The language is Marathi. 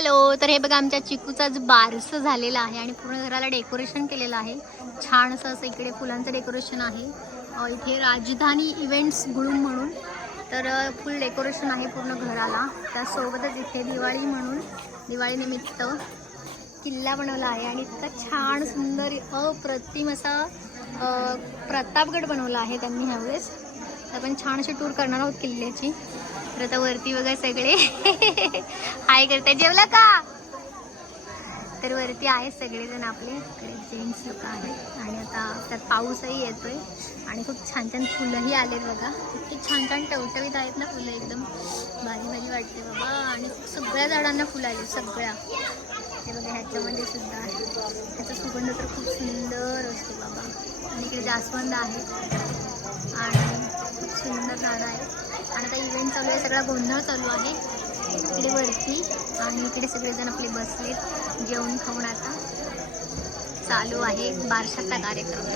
हॅलो तर हे बघा आमच्या चिकूचाच बारसं झालेलं आहे आणि पूर्ण घराला डेकोरेशन केलेलं आहे. छान असं असं इकडे फुलांचं डेकोरेशन आहे. इथे राजधानी इव्हेंट्स गुळूम म्हणून. तर फुल डेकोरेशन आहे पूर्ण घराला. त्यासोबतच इथे दिवाळी म्हणून दिवाळीनिमित्त किल्ला बनवला आहे आणि इतका छान सुंदर अप्रतिम असा प्रतापगड बनवला आहे त्यांनी ह्यावेळेस. आपण छान अशी टूर करणार आहोत किल्ल्याची. तर आता वरती बघा सगळे. हाय करताय. जेवला का? तर वरती आहेत सगळेजण आपले. इकडे जेंट्स लोक आहेत. आणि आता त्यात पाऊसही येतोय. आणि खूप छान छान फुलंही आलेत बघा. इतकी छान छान टवटवीत आहेत ना फुलं एकदम. भारी भाजी वाटते बाबा. आणि सगळ्या झाडांना फुलं आले सगळ्या. ते बघा ह्याच्यामध्ये सुद्धा आहे. ह्याचा सुगंध तर खूप सुंदर असतो बाबा. आणि इकडे जास्वंद आहे. आणि खूप सुंदर झाडं आहे. आणि आता इव्हेंट चालू आहे सगळा गोंधळ चालू आहे. इकडे वरती आणि इकडे सगळेजण आपले बसलेत जेवण खाऊन आता. चालू आहे बारशाचा कार्यक्रम.